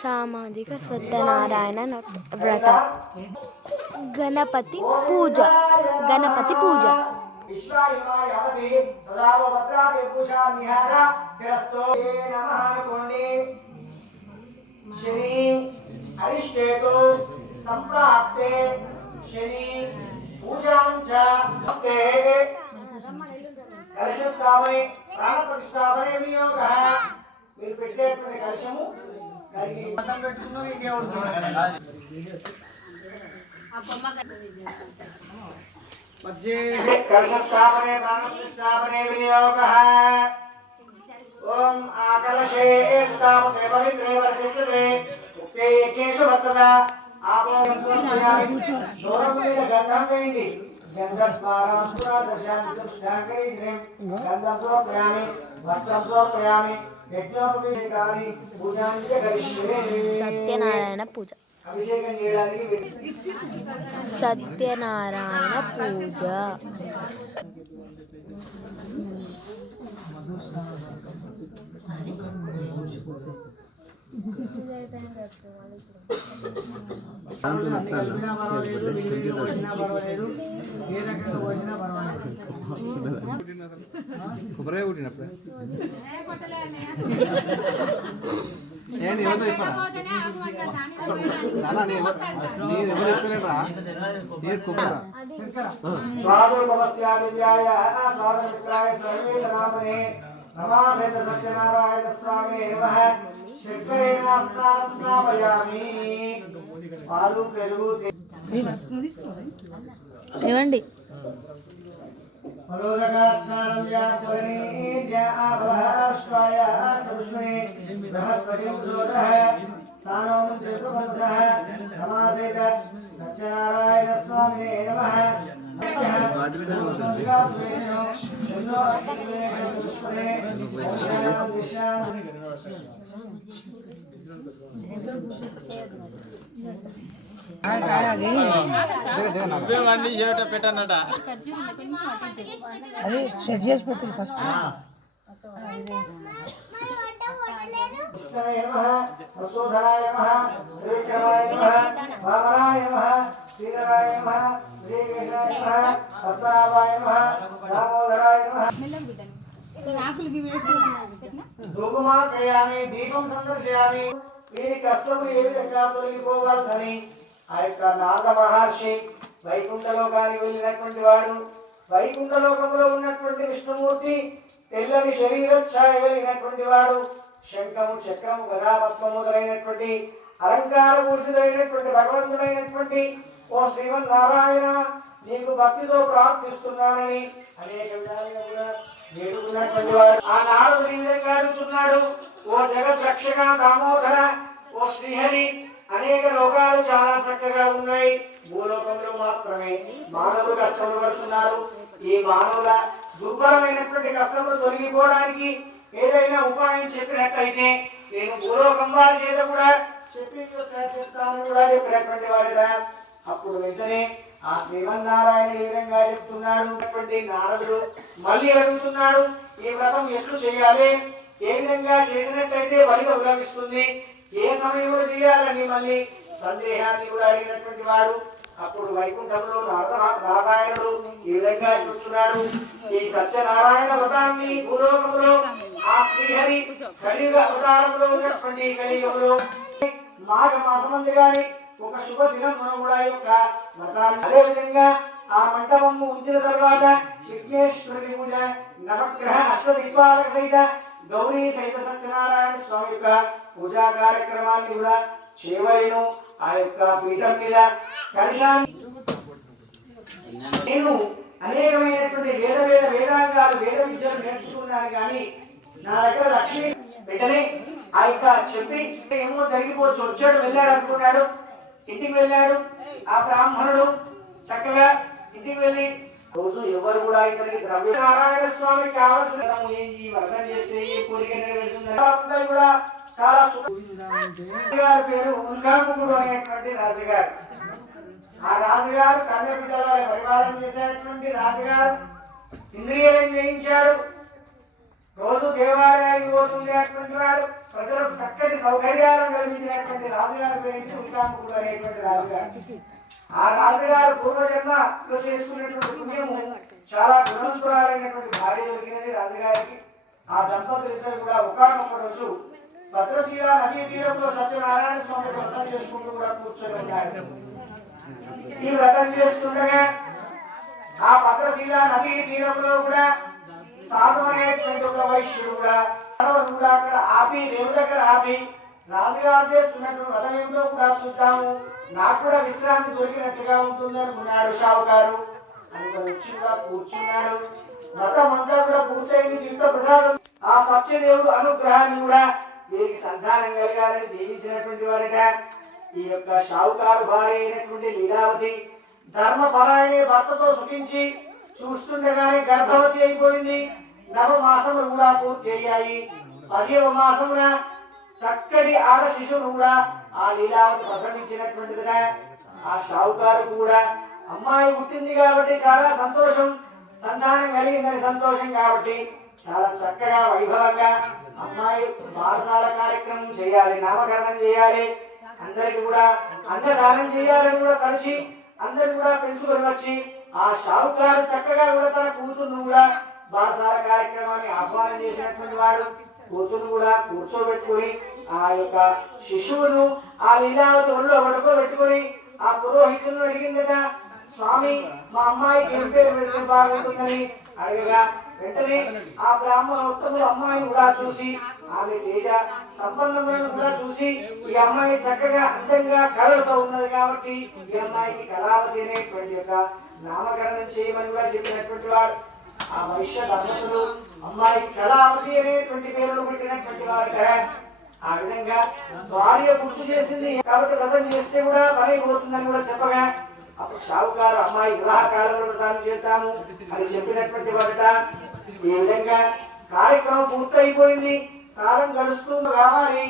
సామాజిక సత్యనారాయణ వ్రతం. గణపతి పూజ. శని అరిష్టేతు సంప్రాప్తే శని పూజాంచ కలశస్థాపనే ప్రాణప్రతిష్ఠాపనే వినియోగ. మీరు పెట్టేటువంటి కలశము పెట్టుకున్నా కలశస్థాపనే ప్రాణప్రతిష్ఠాపనే వినియోగ. ఓం ఆకలశే స్థాపనే పవిత్రే వర్షిష్యతే ఉక్తే యజ్ఞేషు వర్తత. దూరం మీద గంధం వేయండి. గంధం సమర్పయామి వస్త్రం సమర్పయామి యజ్ఞోపవీతాని పూజాంచ కరిష్యే. సత్యనారాయణ పూజ. అభిషేకం చేయడానికి సత్యనారాయణ పూజ. కొబ్బరి కొట్టినప్పుడు సత్యనారాయణ స్వామి పాలు పెరుగు ఏమండి స్నానం సత్యనారాయణ స్వామి పెట్టన్నట అది సెట్ చేసి పెట్టు ఫస్ట్. దీపం సందర్శయామి. వీరి కష్టము ఏ విధంగా తొలగిపోవాలని ఆ యొక్క నాగ మహర్షి వైకుంఠలోకానికి వెళ్ళినటువంటి వాడు, వైకుంఠలోకంలో ఉన్నటువంటి విష్ణుమూర్తి తెల్లని శరీర ఛాయ కలిగినటువంటి వాడు, శంఖము చక్రము గదాపద్మము మొదలైనటువంటి అలంకారభూషితమైనటువంటి భగవంతుడైనటువంటి ఓ శ్రీమన్నారాయణ నీకు భక్తితో ప్రార్థిస్తున్నానని అనేక విధాలుగా కూడా వేడుకున్నటువంటి వాడు. ఆ నారదుడు ఈ విధంగా అడుగుతున్నాడు, ఓ జగత్ రక్షక దామోదర, ఓ శ్రీహరి, అనేక లోకాలు చాలా చక్కగా ఉన్నాయి, భూలోకంలో మాత్రమే మానవులు కష్టములు పడుతున్నారు. ఈ మానవుల దుర్బలమైనటువంటి కష్టములు తొలగిపోవడానికి ఏదైనా ఉపాయం చెప్పినట్లయితే నేను భూలోకం వారి చేత కూడా చెప్తానని కూడా చెప్పినటువంటి వాడిగా. అప్పుడు వెంటనే ఆ శ్రీమన్నారాయణ ఈ విధంగా చెప్తున్నాడు. నారదుడు మళ్ళీ అడుగుతున్నాడు, ఈ వ్రతం ఎట్లు చేయాలి, ఏ విధంగా చేసినట్లయితే బలి ఉద్భవిస్తుంది, ఏ సమయంలో చేయాలని మళ్ళీ సందేహాన్ని కూడా అడిగినటువంటి వాడు. అప్పుడు వైకుంఠంలో నారాయణుడు ఈ విధంగా చెప్తున్నాడు, ఈ సత్యనారాయణ వ్రతాన్ని భూలోకంలో ఆ శ్రీహరి కలియుగ అవతారంలో ఉన్నటువంటి కలియుగంలో మాఘ మాసమంది గాని ఒక శుభ దినం మనం కూడా యొక్క వ్రతాన్ని అదే విధంగా ఆ మంటపము ఉంచిన తర్వాత విఘ్నేశ్వరుడి పూజ, నవగ్రహ అష్టదిక్పాలక సహిత గౌరీ సహిత సత్యనారాయణ స్వామి యొక్క పూజా కార్యక్రమాన్ని కూడా చేయవలేను. ఆ యొక్క పీఠం మీద కలశాన్ని నేను అనేకమైనటువంటి వేదాంగాలు వేద విద్యలు నేర్చుకున్నాను, కానీ నా దగ్గర లక్ష్మి వెంటనే ఆ యొక్క చెప్పి ఏమో జరిగిపోవచ్చు, వచ్చాడు వెళ్ళాడు అనుకున్నాడు. ఇంటికి వెళ్ళాడు ఆ బ్రాహ్మణుడు, చక్కగా ఇంటికి వెళ్ళి రోజు ఎవరు కూడా ఇతనికి ద్రవ్య నారాయణ స్వామికి కావాల్సిన వర్గం చేస్తే ఏ కోరిక నెరవేరుతుంది కూడా చాలా గారి పేరు ఉల్గాముడు అనేటువంటి రాజుగారు. ఆ రాజుగారు కన్య బిడ్డల పరిపాలన చేసేటువంటి రాజుగారు ఇంద్రియాలను జయించాడు. రోజు దేవాలయానికి పోతుండేటువంటి వాడు, ప్రజలకు చక్కటి సౌకర్యాలను కల్పించినటువంటి రాజుగారి పేరు ఉల్కాముకుడు అనేటువంటి రాజుగారు. ఆ రాజుగారు పూర్వజన్మలో చేసుకున్నటువంటి పుణ్యము చాలా గుణవంతురాలైనటువంటి భార్య దొరికినది రాజుగారికి. ఆ దంపతులు ఇద్దరు కూడా ఒకానొక రోజు భద్రశీల నదీ తీరంలో సత్యనారాయణ స్వామి వ్రతం చేసుకుంటూ కూడా కూర్చొని ఉన్నారు. ఈ వ్రతం చేస్తుండగా ఆ భద్రశీల నదీ తీరంలో కూడా సాధు అనేటువంటి ఒక వైశ్యుడు కూడా అక్కడ ఆపి రేవు దగ్గర ఆపి రాజుగారు చేస్తున్నటువంటి వ్రతం ఏమిటో కూడా చూద్దాము, నాకు కూడా విశ్రాంతి దొరికినట్టుగా ఉంటుంది అనుకున్నాడు షావుకారు. అనుకుని వచ్చిగా కూర్చున్నాడు. వ్రతం అంతా కూడా పూర్తయింది. తీర్థ ప్రసాదం ఆ సత్యదేవుడు అనుగ్రహాన్ని కూడా వీరికి సంతానం కలగాలని దీవించినటువంటి వాడట. ఈ యొక్క షావుకారు భార్య అయినటువంటి లీలావతి ధర్మపరాయణే భర్తతో సుఖించి చూస్తుండగానే గర్భవతి అయిపోయింది. నవమాసములు కూడా పూర్తి అయ్యాయి. 10వ మాసమున చక్కటి ఆడ శిశువును కూడా ఆ లీలావతి ప్రసవించినటువంటిదిగా. ఆ షావుకారు కూడా అమ్మాయి పుట్టింది కాబట్టి చాలా సంతోషం, సంతానం కలిగిందని సంతోషం కాబట్టి చాలా చక్కగా వైభవంగా అమ్మాయి బారసాల కార్యక్రమం చేయాలి, నామకరణం చేయాలి, అందరికి కూడా అన్నదానం చేయాలని కూడా కలిసి అందరు కూడా పెంచుకొని వచ్చి ఆ షావుకారు చక్కగా కూడా తన కూతురును కూడా బారసాల కార్యక్రమాన్ని ఆహ్వానం చేసినటువంటి వాడు. కూతురు కూడా కూర్చోబెట్టుకుని ఆ యొక్క శిశువును ఆ లీలావతి ఒళ్ళో పడుకోబెట్టుకుని ఆ పురోహితులను అడిగిందట, స్వామి మా అమ్మాయికి ఏం పేరు పెడితే బాగుంటుందని అడగగా వెంటనే ఆ బ్రాహ్మణోత్తములు అమ్మాయిని కూడా చూసి ఆమె తేజ సంపన్నములను కూడా చూసి ఈ అమ్మాయి చక్కగా అందంగా కళలతో ఉన్నది కాబట్టి ఈ అమ్మాయికి కళావతి అనేటువంటి యొక్క నామకరణం చేయమని కూడా చెప్పినటువంటి వాడు. ఆ వైశ్య దంపతులు అమ్మాయికి కళావతి అనేటువంటి పేరును పెట్టినటువంటి వాడు. ఆ విధంగా భార్య గుర్తు చేసింది కాబట్టి వ్రతం చేస్తే కూడా పని పోతుందని కూడా చెప్పగా అప్పుడు షావుకారు అమ్మాయి వివాహ కాలంలో వ్రతాన్ని చేద్దాము అని చెప్పినటువంటి వాడట. ఈ విధంగా కార్యక్రమం పూర్తయిపోయింది. కాలం గడుస్తుంది కావాలి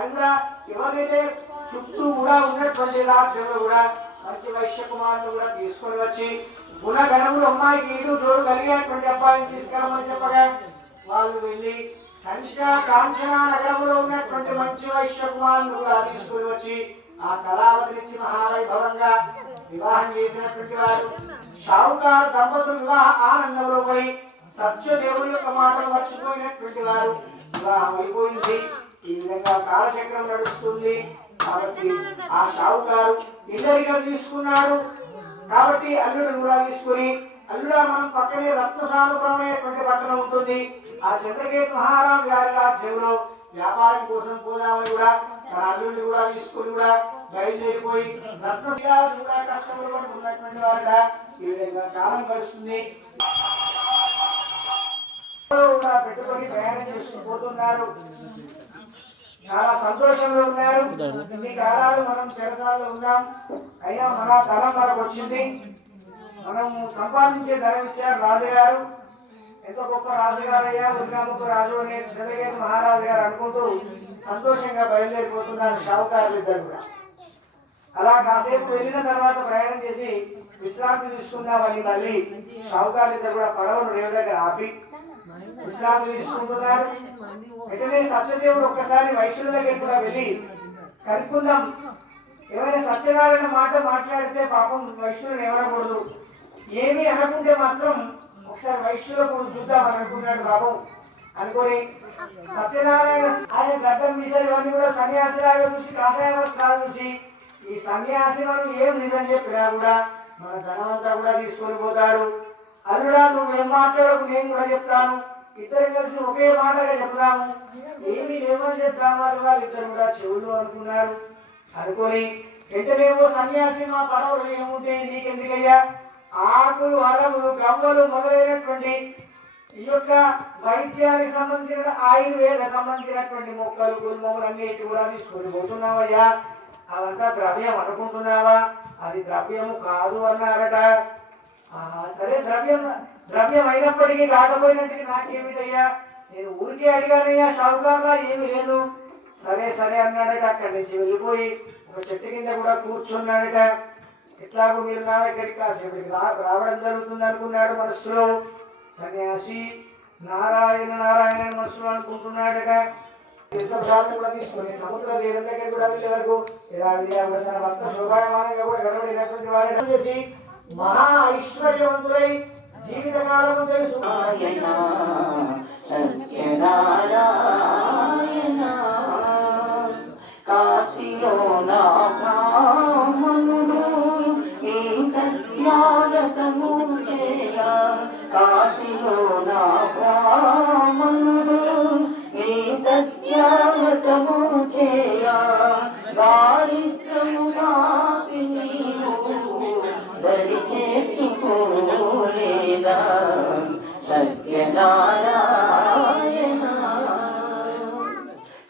అందులో ఎవరైతే చుట్టూ కూడా ఉన్నటువంటి రాజ్యంలో కూడా మంచి వైశ్య కుమారులు కూడా తీసుకొని వచ్చి గుణగణములు అమ్మాయికి ఇటు జోడు కలిగేటువంటి అబ్బాయిని తీసుకెళ్ళమని చెప్పగా వాళ్ళు వెళ్ళి కాంచన నగరంలో ఉన్నటువంటి మంచి వైశ్య కుమారులు కూడా తీసుకొని వచ్చి ఆ కళావతి నుంచి మహావైభవంగా వివాహం చేసినటువంటి వారు. షావుకారు దంపతులు వివాహ ఆనందంలో పోయి సత్యదేవుని యొక్క మాటలు మర్చిపోయినటువంటి వారు. వివాహం అయిపోయింది. ఈ విధంగా కాలచక్రం నడుస్తుంది కాబట్టి ఆ షావుకారు ఇద్దరిగా తీసుకున్నాడు కాబట్టి అల్లుడు కూడా తీసుకుని అల్లుడా మనం పక్కనే రత్నసానుపురం అనేటువంటి పట్టణం ఉంటుంది. ఆ చంద్రకేతు మహారాజు గారి రాజ్యంలో వ్యాపారం కోసం పోదామని కూడా తన అల్లుడిని కూడా తీసుకుని కూడా బయలుదేరిపోయి రత్నశాల కూడా కష్టపడి పడుతున్నటువంటి వారుగా ఈ విధంగా కాలం గడుస్తుంది. పెట్టుకొని ప్రయాణం చేసుకుపోతున్నారు. చాలా సంతోషంలో ఉన్నారు. ఇన్ని కాలాలు మనం చెరసాల్లో ఉన్నాం, అయినా మన ధనం మనకు వచ్చింది. మనం సంపాదించే ధనం ఇచ్చారు రాజుగారు. ఎంత గొప్ప రాజుగారు అయ్యా ఉల్కాముఖ రాజు అనే చంద్రకేతు మహారాజు గారు అనుకుంటూ సంతోషంగా బయలుదేరిపోతున్నారు షావుకారులు ఇద్దరు కూడా. అలా కాసేపు వెళ్ళిన తర్వాత ప్రయాణం చేసి విశ్రాంతి తీసుకుందామని మళ్ళీ షావుకారులు ఇద్దరు కూడా పడవను రేవు దగ్గర ఆపి విశ్రాంతి తీసుకుంటున్నారు. వెంటనే సత్యదేవుడు ఒక్కసారి వైశ్యుల దగ్గర కూడా వెళ్ళి కనుక్కుందాం, ఏమైనా సత్యనారాయణ మాట మాట్లాడితే పాపం వైశ్యులను ఏమనకూడదు, ఏమీ అనకుంటే మాత్రం ఒకసారి వైశ్యుల కూడా చూద్దామని అనుకున్నాడు బాబు. అనుకొని సత్యనారాయణ ఆయన గడ్డం మీసాలు ఇవన్నీ కూడా సన్యాసిలాగా చూసి కాషాయ వస్త్రాలు చూసి ఈ సన్యాసి మనం ఏం నిజం చెప్పినా కూడా మన ధనమంతా కూడా తీసుకొని పోతాడు. అల్లుడా నువ్వు ఏం మాట్లాడకు, నేను కూడా చెప్తాను, ఇద్దరు కలిసి ఒకే మాటగా చెప్తాము, ఏమి లేవని చెప్తాము. వాళ్ళు ఇద్దరు కూడా చెవులు అనుకున్నారు. అనుకొని వెంటనేమో సన్యాసి మా పడవలు ఏముంటే నీకెందుకయ్యా, ఆకులు అలములు గవ్వలు మొదలైనటువంటి ఈ యొక్క వైద్యానికి సంబంధించిన ఆయుర్వేద సంబంధించినటువంటి మొక్కలు గుల్మములు అన్నిటి కూడా తీసుకొని పోతున్నావయ్యా, అవంతా ద్రవ్యం అనుకుంటున్నావా, అది ద్రవ్యము కాదు అన్నారట. సరే ద్రవ్యం అయినప్పటికీ కాకపోయినట్టుగా నాకేమిటయ్యా, నేను ఊరికే అడిగానయ్యా, షావుకారులా ఏమి లేదు. సరే సరే అన్నాడట. అక్కడి నుంచి వెళ్ళిపోయి ఒక చెట్టు కింద కూడా కూర్చున్నాడట. ఎట్లాగో మీరు నా దగ్గరికి కాసేపటికి రావడం జరుగుతుంది అనుకున్నాడు మనసులో. సన్యాసి నారాయణ నారాయణ మనసులో అనుకుంటున్నాడుగా తీర్థప్రసాదం కూడా తీసుకొని సముద్ర తీరం దగ్గర కూడా వెళ్ళే వరకు ఇలా తన భక్త శోభాయమానంగా కూడా గడవడినటువంటి వారిని చేసి మహా ఐశ్వర్యవంతులై జీవితకాలము తెలుసు సత్యనారాయణ కాశీలో నా బ్రాహ్మణుడు ఈ సత్యాగతము చేయ కాశీలో నా బ్రాహ్మణుడు ఈ సత్యాగతము చేయ దారిద్రము నాపి నీవు దరి చేసుకోలేదా సత్యనారాయణ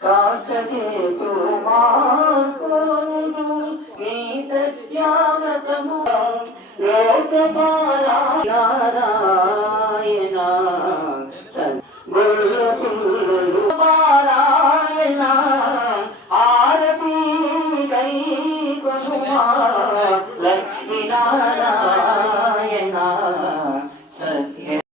కాశకేతు మార్పుడు నీ సత్యాగతము లోకపారాయణ గురు పారాయణ ఆరతి కై కొనుమా లక్ష్మీనారాయణ